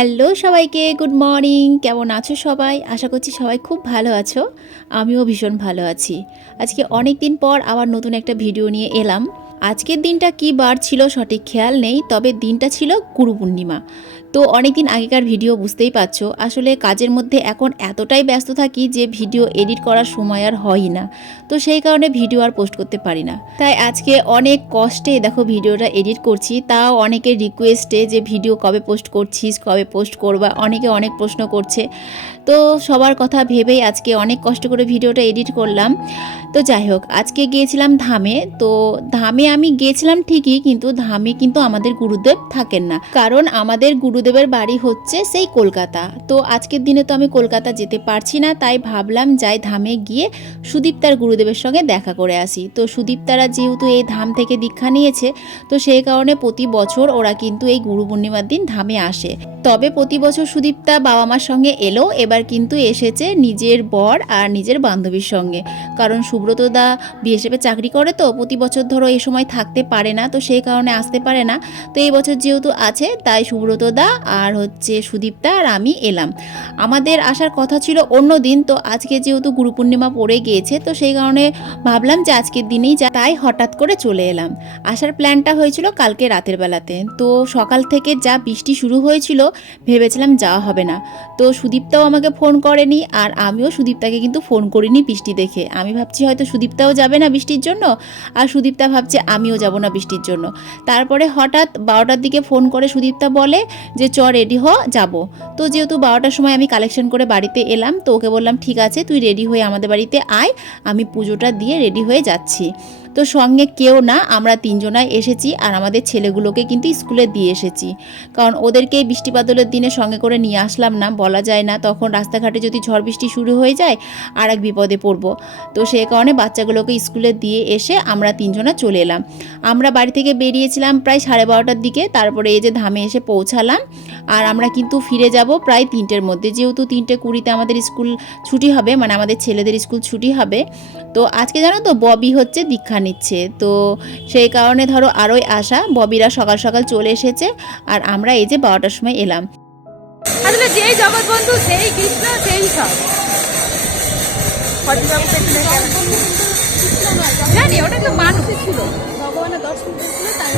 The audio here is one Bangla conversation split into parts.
হ্যালো সবাইকে, গুড মর্নিং। কেমন আছো সবাই? আশা করছি সবাই খুব ভালো আছো। আমিও ভীষণ ভালো আছি। আজকে অনেক দিন পর আবার নতুন একটা ভিডিও নিয়ে এলাম। আজকের দিনটা কি বার ছিল সঠিক খেয়াল নেই, তবে দিনটা ছিল গুরু পূর্ণিমা। তো অনেক দিন আগেকার ভিডিও বুঝতেই পারছ। আসলে কাজের মধ্যে এখন এতটাই ব্যস্ত থাকি যে ভিডিও এডিট করার সময় আর হয়ই না। তো সেই কারণে ভিডিও আর পোস্ট করতে পারি না। তাই আজকে অনেক কষ্টে দেখো ভিডিওটা এডিট করছি। তাও অনেকের রিকোয়েস্টে যে ভিডিও কবে পোস্ট করছিস, কবে পোস্ট করবা, অনেকে অনেক প্রশ্ন করছে। তো সবার কথা ভেবেই আজকে অনেক কষ্ট করে ভিডিওটা এডিট করলাম। তো যাই হোক, আজকে গিয়েছিলাম ধামে। তো ধামে আমি গিয়েছিলাম ঠিকই, কিন্তু ধামে কিন্তু আমাদের গুরুদেব থাকেন না। কারণ আমাদের গুরুদেবের বাড়ি হচ্ছে সেই কলকাতা। তো আজকের দিনে তো আমি কলকাতা যেতে পারছি না, তাই ভাবলাম যাই ধামে গিয়ে সুদীপ্তার গুরুদেবের সঙ্গে দেখা করে আসি। তো সুদীপ্তারা যেহেতু এই ধাম থেকে দীক্ষা নিয়েছে, তো সেই কারণে প্রতি বছর ওরা কিন্তু এই গুরু পূর্ণিমার দিন ধামে আসে। তবে প্রতি বছর সুদীপ্তা বাবা মার সঙ্গে এলো, এবার কিন্তু এসেছে নিজের বর আর নিজের বান্ধবীর সঙ্গে। কারণ সুব্রত দা বিএসএফে চাকরি করে তো, প্রতি বছর ধরো এই সময় থাকতে পারে না, তো সেই কারণে আসতে পারে না। তো এই বছর যেহেতু আছে, তাই সুব্রত দা আর হচ্ছে সুদীপ্তা আর আমি এলাম। আমাদের আসার কথা ছিল অন্য দিন, তো আজকে যেহেতু গুরু পূর্ণিমা পড়ে গিয়েছে, তো সেই কারণে ভাবলাম যে আজকের দিনেই যা, তাই হঠাৎ করে চলে এলাম। আসার প্ল্যানটা হয়েছিল কালকে রাতের বেলাতে। তো সকাল থেকে যা বৃষ্টি শুরু হয়েছিল, ভেবেছিলাম যাওয়া হবে না। তো সুদীপ্তাও আমাকে ফোন করেনি আর আমিও সুদীপ্তাকে কিন্তু ফোন করিনি বৃষ্টি দেখে। আমি ভাবছি হয়তো সুদীপ্তাও যাবে না বৃষ্টির জন্য, আর সুদীপ্তা ভাবছে আমিও যাব না বৃষ্টির জন্য। তারপরে হঠাৎ বারোটার দিকে ফোন করে সুদীপ্তা বলে যে চ রেডি হ, যাব। তো যেহেতু বারোটার সময় আমি কালেকশন করে বাড়িতে এলাম, তো ওকে বললাম, ঠিক আছে, তুই রেডি হয়ে আমাদের বাড়িতে আয়, আমি পুজোটা দিয়ে রেডি হয়ে যাচ্ছি। তো সঙ্গে কেউ না, আমরা তিনজনাই এসেছি আর আমাদের ছেলেগুলোকে কিন্তু স্কুলে দিয়ে এসেছি। কারণ ওদেরকে বৃষ্টি বাদলের দিনে সঙ্গে করে নিয়ে আসলাম না, বলা যায় না। তখন রাস্তাঘাটে যদি ঝড় বৃষ্টি শুরু হয়ে যায় আর এক বিপদে পড়ব। তো সেই কারণে বাচ্চাগুলোকে স্কুলে দিয়ে এসে আমরা তিনজনা চলে এলাম। আমরা বাড়ি থেকে বেরিয়েছিলাম প্রায় সাড়ে বারোটার দিকে, তারপরে এই যে ধামে এসে পৌঁছালাম। আর আমরা কিন্তু ফিরে যাব প্রায় তিনটের মধ্যে। যেহেতু তিনটে কুড়িতে আমাদের স্কুল ছুটি হবে মানে আমাদের ছেলেদের স্কুল ছুটি হবে। তো আজকে জানো তো, ববি হচ্ছে দীক্ষা নিচ্ছে। তো সেই কারণে ধরো আরোই আসা ববিরা সকাল সকাল চলে এসেছে আর আমরা এই যে বারোটার সময় এলাম। আসলে বন্ধু সেই কৃষ্ণ সেই সব? জানি ওটা তো মানুষই ছিল। ভগবানের দর্শন করেছিল তাই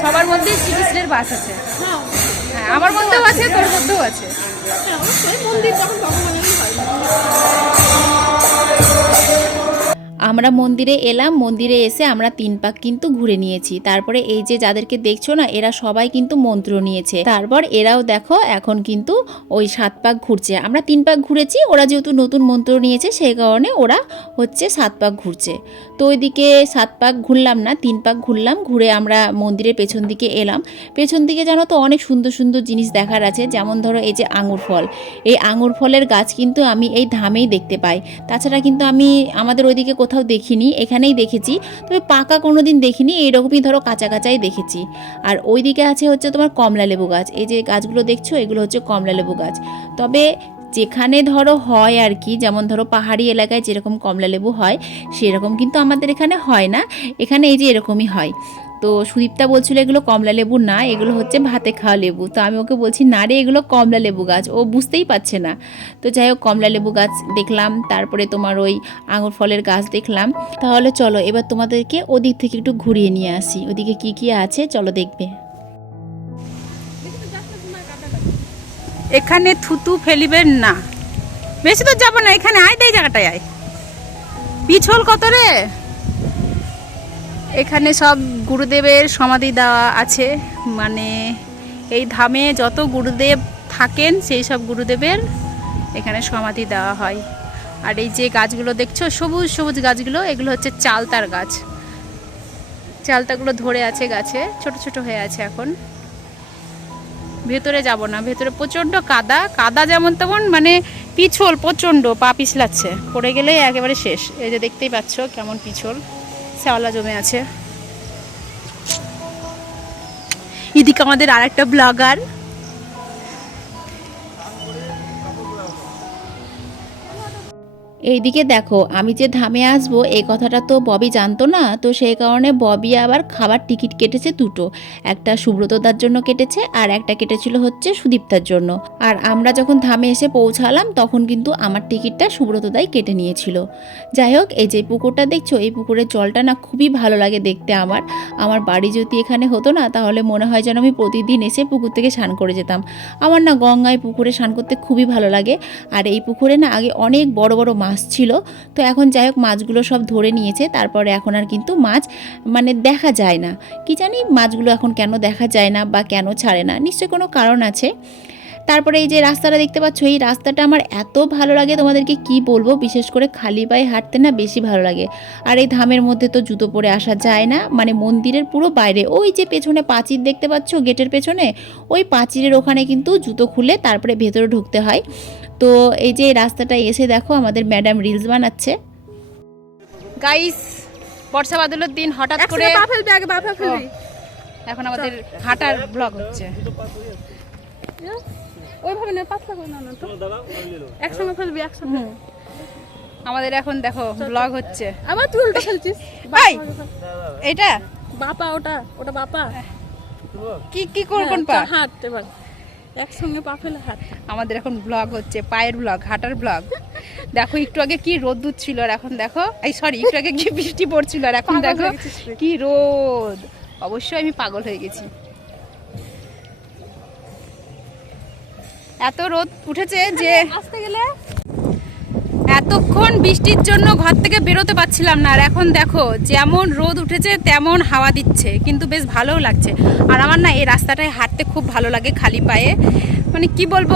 সবার মধ্যেই শ্রীকৃষ্ণের বাস আছে। হ্যাঁ আমার মধ্যেও আছে তোর মধ্যেও আছে। Thank you. আমরা মন্দিরে এলাম, মন্দিরে এসে আমরা তিন পাক কিন্তু ঘুরে নিয়েছি। তারপরে এই যে যাদেরকে দেখছ না, এরা সবাই কিন্তু মন্ত্র নিয়েছে। তারপর এরাও দেখো, এখন কিন্তু ওই সাত পাক ঘুরছে। আমরা তিন পাক ঘুরেছি, ওরা যেহেতু নতুন মন্ত্র নিয়েছে, সেই কারণে ওরা হচ্ছে সাত পাক ঘুরছে। তো ওইদিকে সাত পাক ঘুরলাম না, তিন পাক ঘুরলাম, ঘুরে আমরা মন্দিরের পেছন দিকে এলাম। পেছন দিকে জানো তো অনেক সুন্দর সুন্দর জিনিস দেখার আছে, যেমন ধরো এই যে আঙুর ফল। এই আঙুর ফলের গাছ কিন্তু আমি এই ধামেই দেখতে পাই। তাছাড়া কিন্তু আমি আমাদের ওইদিকে কোথাও দেখিনি, এখানেই দেখেছি। তবে পাকা কোনো দিন দেখিনি, এইরকমই ধরো কাঁচা কাঁচাই দেখেছি। আর ওইদিকে আছে হচ্ছে তোমার কমলা লেবু গাছ। এই যে গাছগুলো দেখছ, এগুলো হচ্ছে কমলা লেবু গাছ। তবে যেখানে ধরো হয় আর কি, যেমন ধরো পাহাড়ি এলাকায় যেরকম কমলা লেবু হয়, সেরকম কিন্তু আমাদের এখানে হয় না। এখানে এই যে এরকমই হয়। তো সুদীপ্তা বলছিল, এগুলো কমলা লেবু না, এগুলো হচ্ছে ভাতে খাওয়া লেবু। তো আমি ওকে বলছি, না রে, এগুলো কমলা লেবু গাছ। ও বুঝতেই পারছে না। তো যাই হোক, কমলা লেবু গাছ দেখলাম, তারপরে তোমার ওই আঙুর ফলের গাছ দেখলাম। তাহলে চলো, এবার তোমাদেরকে ওদিক থেকে একটু ঘুরিয়ে নিয়ে আসি। ওদিকে কি কি আছে, চলো দেখবে। এখানে থুতু ফেলিবেন না। বেশি তো যাব না, এখানে আয়, এই জায়গাটায় আয়। পিছল কত রে? এখানে সব গুরুদেবের সমাধি দেওয়া আছে। মানে এই ধামে যত গুরুদেব থাকেন, সেই সব গুরুদেবের এখানে সমাধি দেওয়া হয়। আর এই যে গাছগুলো দেখছ, সবুজ সবুজ গাছগুলো, এগুলো হচ্ছে চালতার গাছ। চালতাগুলো ধরে আছে গাছে, ছোট ছোট হয়ে আছে এখন। ভেতরে যাব না, ভেতরে প্রচণ্ড কাদা। কাদা যেমন তেমন মানে পিছল, প্রচণ্ড, পা পিছলাচ্ছে। পড়ে গেলেই একেবারে শেষ। এই যে দেখতেই পাচ্ছ, কেমন পিছল। শ্যাওলা জমে আছে। এদিকে আমাদের আর একটা ব্লগার এইদিকে দেখো, আমি যে ধামে আসব, এই কথাটা তো ববি জানতো না, তো সেই কারণে ববি আবার খাবার টিকিট কেটেছে দুটো। একটা সুব্রতদার জন্য কেটেছে আর একটা কেটেছিল হচ্ছে সুদীপ্তার জন্য। আর আমরা যখন ধামে এসে পৌঁছালাম, তখন কিন্তু আমার টিকিটটা সুব্রতদাই কেটে নিয়েছিল। যাই হোক, এই যে পুকুরটা দেখছ, এই পুকুরের জলটা না খুবই ভালো লাগে দেখতে আমার। আমার বাড়ি যদি এখানে হতো না, তাহলে মনে হয় যেন আমি প্রতিদিন এসে পুকুর থেকে স্নান করে যেতাম। আমার না গঙ্গায় পুকুরে স্নান করতে খুবই ভালো লাগে। আর এই পুকুরে না আগে অনেক বড় বড় মাছ ছিল তো এখন যাই হোক, মাছগুলো সব ধরে নিয়েছে। তারপরে এখন আর কিন্তু মাছ মানে দেখা যায় না। কি জানি মাছগুলো এখন কেন দেখা যায় না বা কেন ছাড়ে না। নিশ্চয়ই কোনো কারণ আছে। তারপরে এই যে রাস্তাটা দেখতে পাচ্ছ এই রাস্তাটা আমার এত ভালো লাগে তোমাদেরকে কি বলব? বিশেষ করে খালি পায়ে হাঁটতে না বেশি ভালো লাগে। আর এই ধামের মধ্যে তো জুতো পরে আসা যায় না মানে মন্দিরের পুরো বাইরে। ওই যে পেছনে পাঁচির দেখতে পাচ্ছ গেটের পেছনে ওই পাঁচিরের ওখানে কিন্তু জুতো খুলে তারপরে ভেতরে ঢুকতে হয়। তো এই যে এই রাস্তাটা এসে দেখো আমাদের ম্যাডাম রিলস বানাচ্ছে। গাইস বর্ষা বাদলের দিন হঠাৎ করে এখন আমাদের হাঁটার ব্লগ হচ্ছে। ওইভাবে না পাতলা করে না না তো। একসঙ্গে ফেলবি একসাথে আমাদের এখন দেখো ব্লগ হচ্ছে। আবার তুই উল্টো ফেলছিস ভাই এটা? বাপা ওটা ওটা বাপা। কি কি কোন কোন পা? হ্যাঁ, হাত এবার। একসঙ্গে পা ফেলে হাত আমাদের এখন ব্লগ হচ্ছে পায়ের ব্লগ হাঁটার ব্লগ দেখো একটু আগে কি রোদ্দুর ছিল আর এখন দেখো এই সরি একটু আগে কি বৃষ্টি পড়ছিল আর এখন দেখো কি রোদ। অবশ্যই আমি পাগল হয়ে গেছি। এত রোদ উঠেছে যে আসতে গেলে এতক্ষণ বৃষ্টির জন্য ঘর থেকে বেরোতে পারছিলাম না। আর এখন দেখো, যেমন রোদ উঠেছে, তেমন হাওয়া দিচ্ছে। কিন্তু বেশ ভালোও লাগছে। আর আমার না এই রাস্তাটায় হাঁটতে খুব ভালো লাগে খালি পায়ে। মানে কি বলব,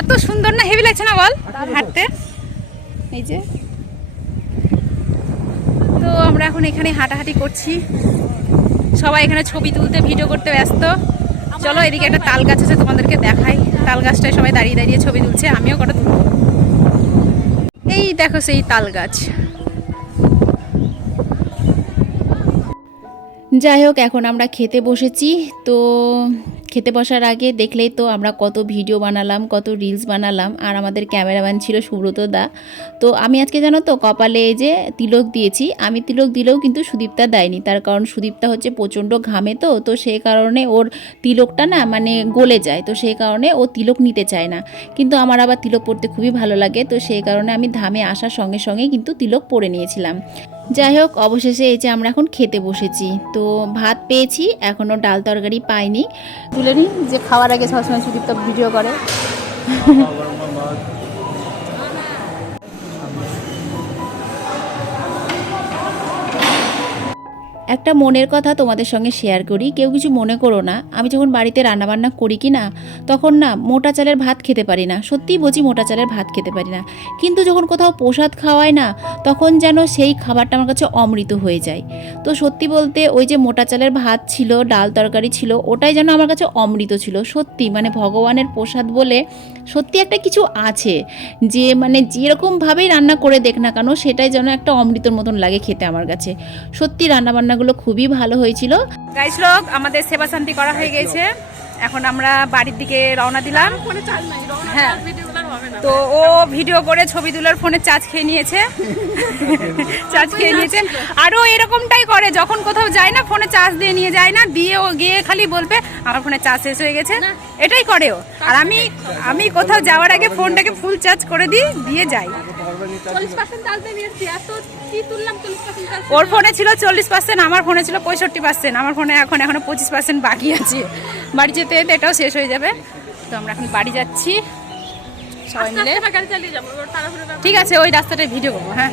এত সুন্দর না? হেভি লাগছে না বল? হাঁটতে? এই যে। তো আমরা এখন এখানে হাঁটাহাঁটি করছি। সবাই এখানে ছবি তুলতে, ভিডিও করতে ব্যস্ত। চলো, এদিকে একটা তাল গাছ আছে, তোমাদেরকে দেখাই। তাল গাছটায় সবাই দাঁড়িয়ে দাঁড়িয়ে ছবি তুলছে, আমিও কটা তুলব। এই দেখো সেই তাল গাছ। যাই হোক, এখন আমরা খেতে বসেছি। তো খেতে বসার আগে দেখলেই তো আমরা কত ভিডিও বানালাম, কত রিলস বানালাম। আর আমাদের ক্যামেরাম্যান ছিল সুব্রত দা। তো আমি আজকে জানো তো কপালে এই যে তিলক দিয়েছি। আমি তিলক দিলেও কিন্তু সুদীপ্তা দেয়নি। তার কারণ সুদীপ্তা হচ্ছে প্রচণ্ড ঘামে তো তো সেই কারণে ওর তিলকটা না মানে গলে যায়। তো সেই কারণে ও তিলক নিতে চায় না। কিন্তু আমার আবার তিলক পরতে খুবই ভালো লাগে। তো সেই কারণে আমি ধামে আসার সঙ্গে সঙ্গে কিন্তু তিলক পরে নিয়েছিলাম। যাই হোক অবশেষে এই যে আমরা এখন খেতে বসেছি। তো ভাত পেয়েছি এখনও ডাল তরকারি পাইনি। তুলে নিন যে খাওয়ার আগে সবসময় সুদীপ্ত ভিডিও করে। একটা মনের কথা তোমাদের সঙ্গে শেয়ার করি। কেউ কিছু মনে করো না। আমি যখন বাড়িতে রান্নাবান্না করি কি না, তখন না মোটা চালের ভাত খেতে পারি না। সত্যিই বলছি মোটা চালের ভাত খেতে পারি না। কিন্তু যখন কোথাও প্রসাদ খাওয়ায় না, তখন যেন সেই খাবারটা আমার কাছে অমৃত হয়ে যায়। তো সত্যি বলতে ওই যে মোটা চালের ভাত ছিল, ডাল তরকারি ছিল, ওটাই যেন আমার কাছে অমৃত ছিল। সত্যি মানে ভগবানের প্রসাদ বলে সত্যি একটা কিছু আছে। যে মানে যেরকমভাবেই রান্না করে দেখ না কেন, সেটাই যেন একটা অমৃতর মতন লাগে খেতে আমার কাছে। সত্যি রান্নাবান্নাগুলো খুবই ভালো হয়েছিল। গাইস লোক আমাদের সেবা শান্তি করা হয়ে গেছে। এখন আমরা বাড়ির দিকে রওনা দিলাম। হ্যাঁ। তো ও ভিডিও করে ছবি তোলার ফোনে চার্জ খেয়ে নিয়েছে। চার্জ খেয়ে নিয়েছে। আরও এরকমটাই করে যখন কোথাও যায় না ফোনে চার্জ দিয়ে নিয়ে যায় না দিয়ে ও গিয়ে খালি বলবে আমার ফোনে চার্জ শেষ হয়ে গেছে। এটাই করে ও। আর আমি আমি কোথাও যাওয়ার আগে ফোনটাকে ফুল চার্জ করে দিই দিয়ে যাই। ওর ফোনে ছিল চল্লিশ পার্সেন্ট আমার ফোনে ছিল পঁয়ষট্টি পার্সেন্ট আমার ফোনে এখন এখনও পঁচিশ পার্সেন্ট বাকি আছে। বাড়ি যেতে যেতে এটাও শেষ হয়ে যাবে। তো আমরা এখন বাড়ি যাচ্ছি। সবাই মিলে। ঠিক আছে ওই রাস্তাটায় ভিডিও করব হ্যাঁ।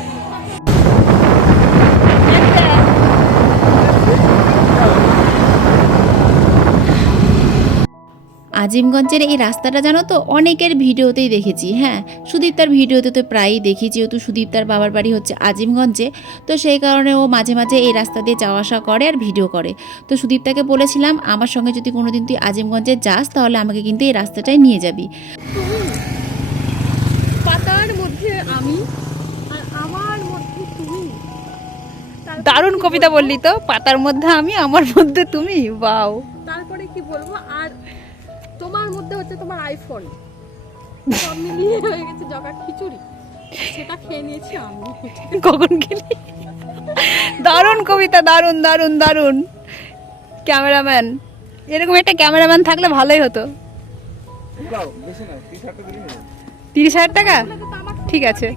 আজিমগঞ্জের এই রাস্তাটা জানো তো অনেকের ভিডিওতেই দেখেছি হ্যাঁ। সুদীপ্তার ভিডিওতে তো প্রায়ই দেখি যেহেতু সুদীপ্তার বাবার বাড়ি হচ্ছে আজিমগঞ্জে তো সেই কারণে ও মাঝে মাঝে এই রাস্তা দিয়ে যাওয়া আসা করে আর ভিডিও করে। তো সুদীপ্তাকে বলেছিলাম আমার সঙ্গে যদি কোনোদিন তুই আজিমগঞ্জে যাস তাহলে আমাকে কিন্তু এই রাস্তাটায় নিয়ে যাবি। পাতার মধ্যে আমি আর আমার মধ্যে তুমি। দারুণ কবিতা বললি তো পাতার মধ্যে আমি আমার মধ্যে তুমি বাও তারপরে কি বলব? আর তোমার মধ্যে হচ্ছে তোমার আইফোন সব মিলিয়ে হয়ে গেছে জগা খিচুড়ি। সেটা খেয়ে নিয়েছি আমি। কখন গেলি দারুণ কবিতা দারুণ দারুণ দারুণ। ক্যামেরাম্যান। এরকম একটা ক্যামেরাম্যান থাকলে ভালোই হতো। তিরিশ হাজার টাকা? ঠিক আছে।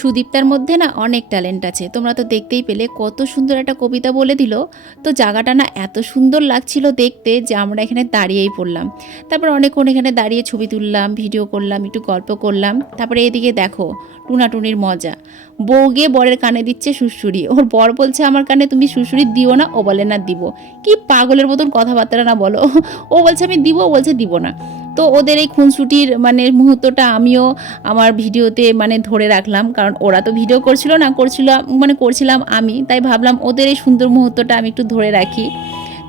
সুদীপ্তার মধ্যে না অনেক ট্যালেন্ট আছে। তোমরা তো দেখতেই পেলে কত সুন্দর একটা কবিতা বলে দিল। তো জায়গাটা না এত সুন্দর লাগছিল দেখতে যে আমরা এখানে দাঁড়িয়েই পড়লাম। তারপর অনেকক্ষণ এখানে দাঁড়িয়ে ছবি তুললাম, ভিডিও করলাম, একটু গল্প করলাম। তারপরে এদিকে দেখো টুনাটুনির মজা। বউ গিয়ে বরের কানে দিচ্ছে সুশুরি ওর বর বলছে, আমার কানে তুমি সুশুরি দিও না, ও বলে, না, দিব। কি পাগলের মতন কথাবার্তা না বলো। ও বলছে, আমি দিব। ও বলছে, দিব না। তো ওদের এই খুনসুটির মানে মুহূর্তটা আমিও আমার ভিডিওতে মানে ধরে রাখলাম। কারণ ওরা তো ভিডিও করছিল না, করছিল মানে করছিলাম আমি। তাই ভাবলাম ওদের এই সুন্দর মুহূর্তটা আমি একটু ধরে রাখি।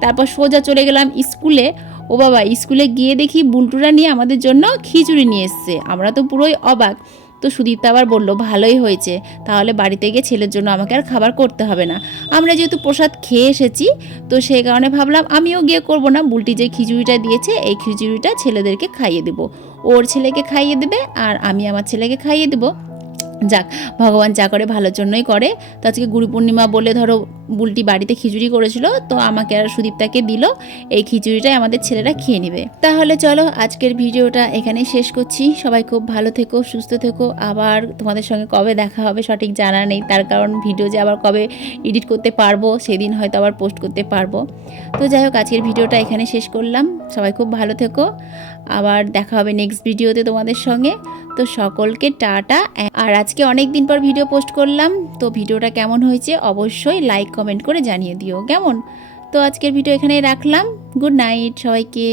তারপর সোজা চলে গেলাম স্কুলে। ও বাবা, স্কুলে গিয়ে দেখি বুলটুরা নিয়ে আমাদের জন্য খিচুড়ি নিয়ে এসছে। আমরা তো পুরোই অবাক। তো সুদীপ্তা আবার বলল, ভালোই হয়েছে। তাহলে বাড়িতে গিয়ে ছেলের জন্য আমাকে আর খাবার করতে হবে না। আমরা যেহেতু প্রসাদ খেয়ে এসেছি, তো সেই কারণে ভাবলাম আমিও গিয়ে করব না। বুলটি যে খিচুড়িটা দিয়েছে, এই খিচুড়িটা ছেলেদেরকে খাইয়ে দেবো। ওর ছেলেকে খাইয়ে দেবে আর আমি আমার ছেলেকে খাইয়ে দেবো। যাক, ভগবান যা করে ভালোর জন্যই করে। তো আজকে গুরু পূর্ণিমা বলে ধরো বুলটি বাড়িতে খিচুড়ি করেছিল, তো আমাকে আর সুদীপ্তাকে দিল। এই খিচুড়িটাই আমাদের ছেলেরা খেয়ে নেবে। তাহলে চলো আজকের ভিডিওটা এখানেই শেষ করছি। সবাই খুব ভালো থেকো, সুস্থ থেকো। আবার তোমাদের সঙ্গে কবে দেখা হবে সঠিক জানা নেই। তার কারণ ভিডিও যে আবার কবে এডিট করতে পারব, সেদিন হয়তো আবার পোস্ট করতে পারব। তো যাই হোক, আজকের ভিডিওটা এখানে শেষ করলাম। সবাই খুব ভালো থেকো। আবার দেখা হবে নেক্সট ভিডিওতে তোমাদের সঙ্গে। তো সকলকে টাটা আর আজকে অনেক দিন পর ভিডিও পোস্ট করলাম, তো ভিডিওটা কেমন হয়েছে অবশ্যই লাইক, কমেন্ট করে জানিয়ে দিও, কেমন? তো আজকের ভিডিও এখানেই রাখলাম, গুড নাইট সবাইকে।